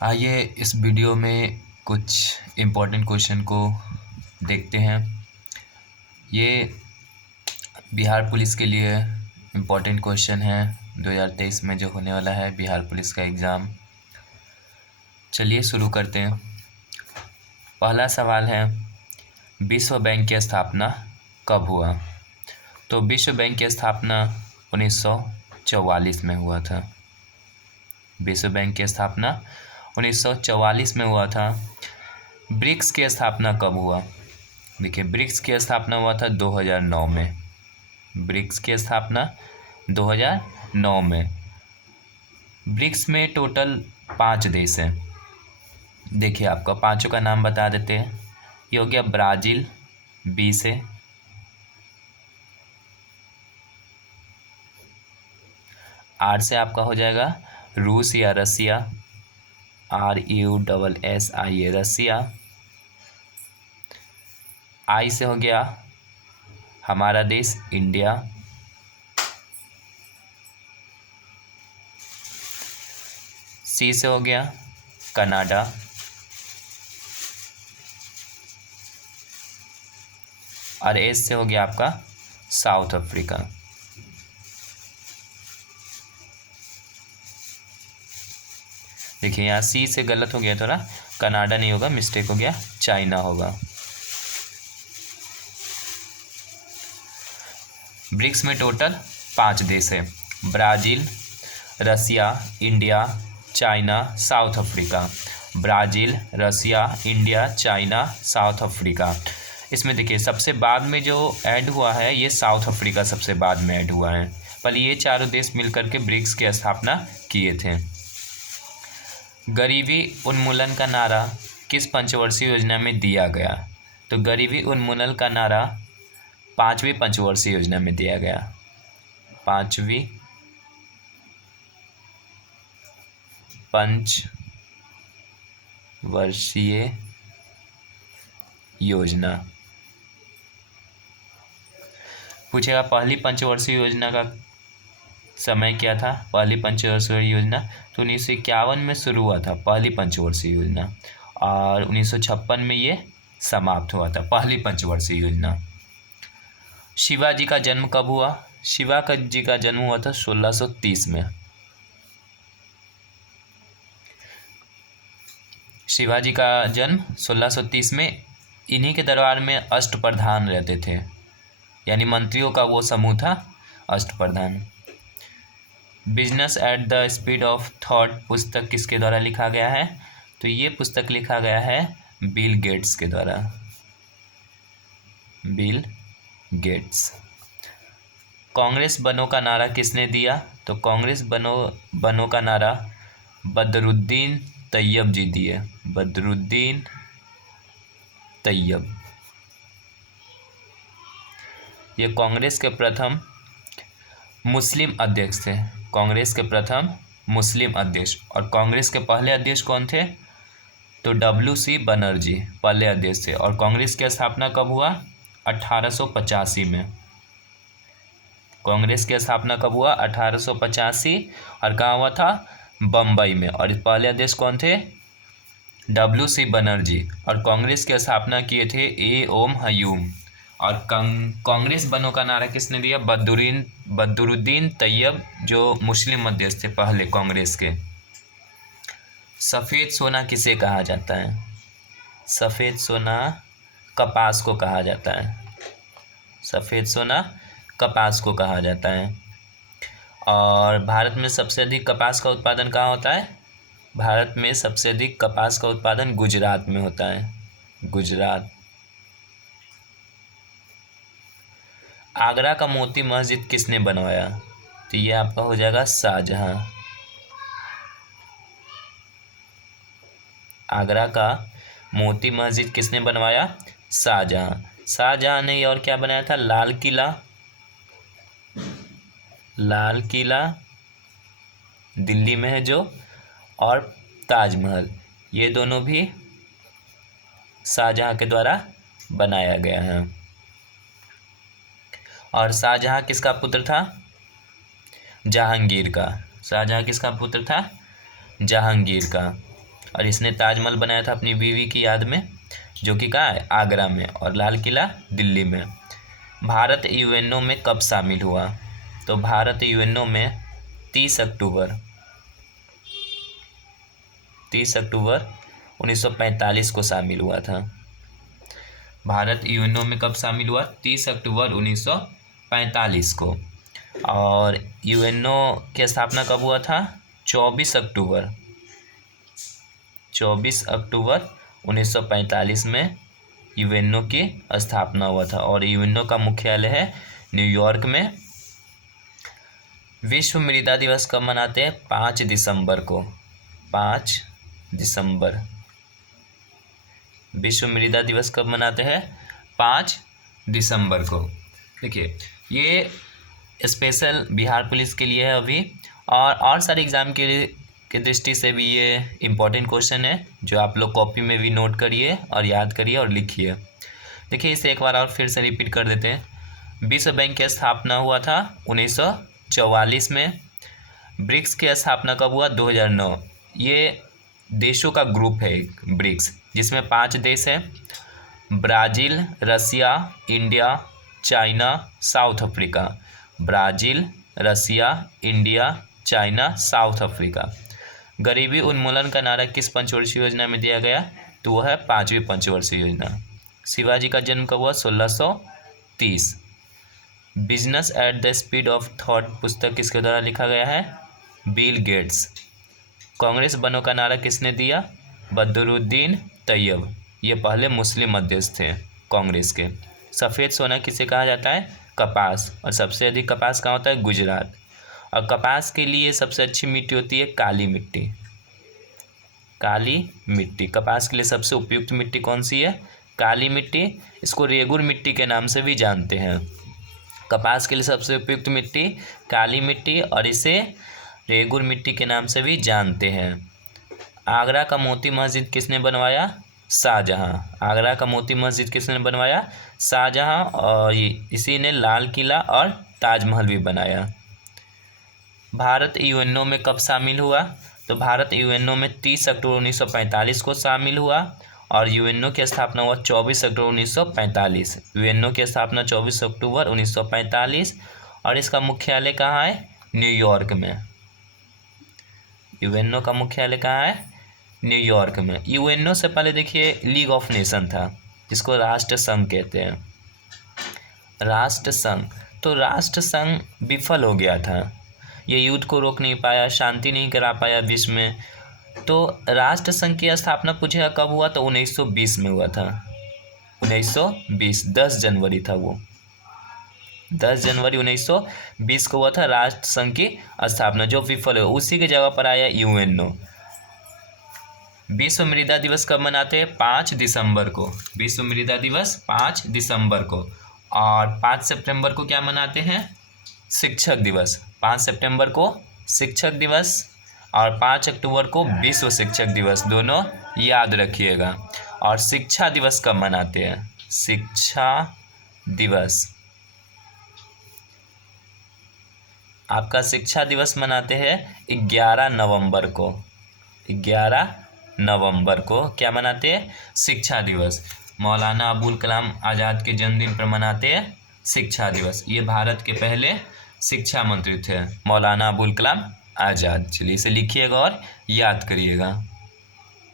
आइए इस वीडियो में कुछ इम्पोर्टेंट क्वेश्चन को देखते हैं। ये बिहार पुलिस के लिए इम्पोर्टेंट क्वेश्चन है 2023 में जो होने वाला है बिहार पुलिस का एग्ज़ाम। चलिए शुरू करते हैं। पहला सवाल है, विश्व बैंक की स्थापना कब हुआ? तो विश्व बैंक की स्थापना 1944 में हुआ था। विश्व बैंक की स्थापना 1944 में हुआ था। ब्रिक्स की स्थापना कब हुआ? देखिए, ब्रिक्स की स्थापना हुआ था 2009 में। ब्रिक्स की स्थापना 2009 में। ब्रिक्स में टोटल 5 देश हैं। देखिए, आपका पांचों का नाम बता देते हैं। ये हो गया ब्राज़ील, बी से। आर से आपका हो जाएगा रूस या रसिया, RUSSIA रसिया। आई से हो गया हमारा देश इंडिया। सी से हो गया कनाडा। और एस से हो गया आपका साउथ अफ्रीका। देखिए, यहाँ सी से गलत हो गया थोड़ा, कनाडा नहीं होगा, मिस्टेक हो गया, चाइना होगा। ब्रिक्स में टोटल 5 देश है, Brazil, Russia, India, China, South Africa. Brazil, Russia, India, China, South Africa. इसमें देखिए, सबसे बाद में जो ऐड हुआ है ये साउथ अफ्रीका सबसे बाद में ऐड हुआ है। पर ये चारों देश मिलकर के ब्रिक्स की स्थापना किए थे। गरीबी उन्मूलन का नारा किस पंचवर्षीय योजना में दिया गया? तो गरीबी उन्मूलन का नारा 5वीं पंचवर्षीय योजना में दिया गया। 5वीं पंचवर्षीय योजना। पूछेगा पहली पंचवर्षीय योजना का समय क्या था? पहली पंचवर्षीय योजना तो 1951 में शुरू हुआ था पहली पंचवर्षीय योजना, और 1956 में ये समाप्त हुआ था पहली पंचवर्षीय योजना। शिवाजी का जन्म कब हुआ? जी का जन्म हुआ था 1630 में। शिवाजी का जन्म 1630 में। इन्हीं के दरबार में अष्टप्रधान रहते थे, यानी मंत्रियों का वो समूह था Ashtapradhan. Business at the speed of thought पुस्तक किसके द्वारा लिखा गया है? तो ये पुस्तक लिखा गया है बिल गेट्स के द्वारा। Bill Gates. कांग्रेस बनो का नारा किसने दिया? तो कांग्रेस बनो का नारा बदरुद्दीन तैयब जी दिए। बदरुद्दीन तैयब। ये कांग्रेस के प्रथम मुस्लिम अध्यक्ष थे। कांग्रेस के प्रथम मुस्लिम अध्यक्ष। और कांग्रेस के पहले अध्यक्ष कौन थे? तो WC बनर्जी पहले अध्यक्ष थे। और कांग्रेस की स्थापना कब हुआ? 1885 में। कांग्रेस की स्थापना कब हुआ? 1885। और कहाँ हुआ था? बम्बई में। और पहले अध्यक्ष कौन थे? WC बनर्जी। और कांग्रेस की स्थापना किए थे A.O. हयूम। और कांग्रेस बनो का नारा किसने दिया? बदरुद्दीन तैयब, जो मुस्लिम अध्यक्ष थे पहले कांग्रेस के। सफ़ेद सोना किसे कहा जाता है? सफ़ेद सोना कपास को कहा जाता है। सफ़ेद सोना कपास को कहा जाता है। और भारत में सबसे अधिक कपास का उत्पादन कहाँ होता है? भारत में सबसे अधिक कपास का उत्पादन गुजरात में होता है। गुजरात। आगरा का मोती मस्जिद किसने बनवाया? तो ये आपका हो जाएगा शाहजहां। आगरा का मोती मस्जिद किसने बनवाया? शाहजहां। शाहजहां ने और क्या बनाया था? लाल किला। लाल किला दिल्ली में है जो, और ताजमहल, ये दोनों भी शाहजहां के द्वारा बनाया गया है। और शाहजहां किसका पुत्र था? जहांगीर का। शाहजहां किसका पुत्र था? जहांगीर का। और इसने ताजमहल बनाया था अपनी बीवी की याद में, जो कि कहाँ है, आगरा में, और लाल किला दिल्ली में। भारत यूएनओ में कब शामिल हुआ? तो भारत यूएनओ में 30 अक्टूबर 1945 को शामिल हुआ था। भारत यूएनओ में कब शामिल हुआ? 30 अक्टूबर 1945 को। और यूएनओ की स्थापना कब हुआ था? 24 अक्टूबर 1945 में यूएनओ की स्थापना हुआ था। और यूएनओ का मुख्यालय है न्यूयॉर्क में। विश्व मृदा दिवस कब मनाते हैं? 5 दिसंबर को। 5 दिसंबर। विश्व मृदा दिवस कब मनाते हैं? 5 दिसंबर को। देखिए, ये स्पेशल बिहार पुलिस के लिए है अभी, और सारे एग्ज़ाम के दृष्टि से भी ये इम्पोर्टेंट क्वेश्चन है, जो आप लोग कॉपी में भी नोट करिए और याद करिए और लिखिए। देखिए, इसे एक बार और फिर से रिपीट कर देते हैं। विश्व बैंक की स्थापना हुआ था 1944 में। ब्रिक्स की स्थापना कब हुआ? 2009। ये देशों का ग्रुप है एक, ब्रिक्स, जिसमें 5 देश हैं: Brazil, Russia, India, China, South Africa. Brazil, Russia, India, China, South Africa. गरीबी उन्मूलन का नारा किस पंचवर्षीय योजना में दिया गया? तो वह है 5वीं पंचवर्षीय योजना। शिवाजी का जन्म कब हुआ? 1630। Business at the speed of thought पुस्तक किसके द्वारा लिखा गया है? Bill Gates. कांग्रेस बनो का नारा किसने दिया? बदरुद्दीन तैयब। ये पहले मुस्लिम अध्यक्ष थे कांग्रेस के। सफ़ेद सोना किसे कहा जाता है? कपास। और सबसे अधिक कपास कहाँ होता है? गुजरात। और कपास के लिए सबसे अच्छी मिट्टी होती है काली मिट्टी। काली मिट्टी कपास के लिए सबसे उपयुक्त मिट्टी कौन सी है? काली मिट्टी। इसको रेगुर मिट्टी के नाम से भी जानते हैं। कपास के लिए सबसे उपयुक्त मिट्टी काली मिट्टी, और इसे रेगुर मिट्टी के नाम से भी जानते हैं। आगरा का मोती मस्जिद किसने बनवाया? शाहजहां। आगरा का मोती मस्जिद किसने बनवाया? शाहजहां। और इसी ने लाल किला और ताजमहल भी बनाया। भारत यूएनओ में कब शामिल हुआ? तो भारत यूएनओ में 30 अक्टूबर 1945 को शामिल हुआ, और यूएनओ की स्थापना हुआ 24 अक्टूबर 1945। यूएनओ की स्थापना 24 अक्टूबर 1945, और इसका मुख्यालय कहाँ है? न्यूयॉर्क में। यूएनओ का मुख्यालय कहाँ है? न्यूयॉर्क में। यूएनओ से पहले देखिए लीग ऑफ नेशन था, जिसको राष्ट्र संघ कहते हैं। राष्ट्र संघ, तो राष्ट्र संघ विफल हो गया था। ये युद्ध को रोक नहीं पाया, शांति नहीं करा पाया विश्व में। तो राष्ट्र संघ की स्थापना पूछेगा कब हुआ? तो 1920 में हुआ था। 1920 10 जनवरी था वो। 10 जनवरी 1920 को हुआ था राष्ट्र संघ की स्थापना, जो विफल हुआ। उसी की जगह पर आया यूएनओ। विश्व मृदा दिवस कब मनाते हैं? 5 दिसंबर को। विश्व मृदा दिवस 5 दिसंबर को। और 5 सितंबर को क्या मनाते हैं? शिक्षक दिवस। 5 सितंबर को शिक्षक दिवस, और 5 अक्टूबर को विश्व शिक्षक दिवस, दोनों याद रखिएगा। और शिक्षा दिवस कब मनाते हैं? शिक्षा दिवस, आपका शिक्षा दिवस मनाते हैं 11 नवंबर को। 11 नवंबर को क्या मनाते हैं? शिक्षा दिवस। मौलाना अबुल कलाम आज़ाद के जन्मदिन पर मनाते हैं शिक्षा दिवस। ये भारत के पहले शिक्षा मंत्री थे, मौलाना अबुल कलाम आज़ाद। चलिए इसे लिखिएगा और याद करिएगा।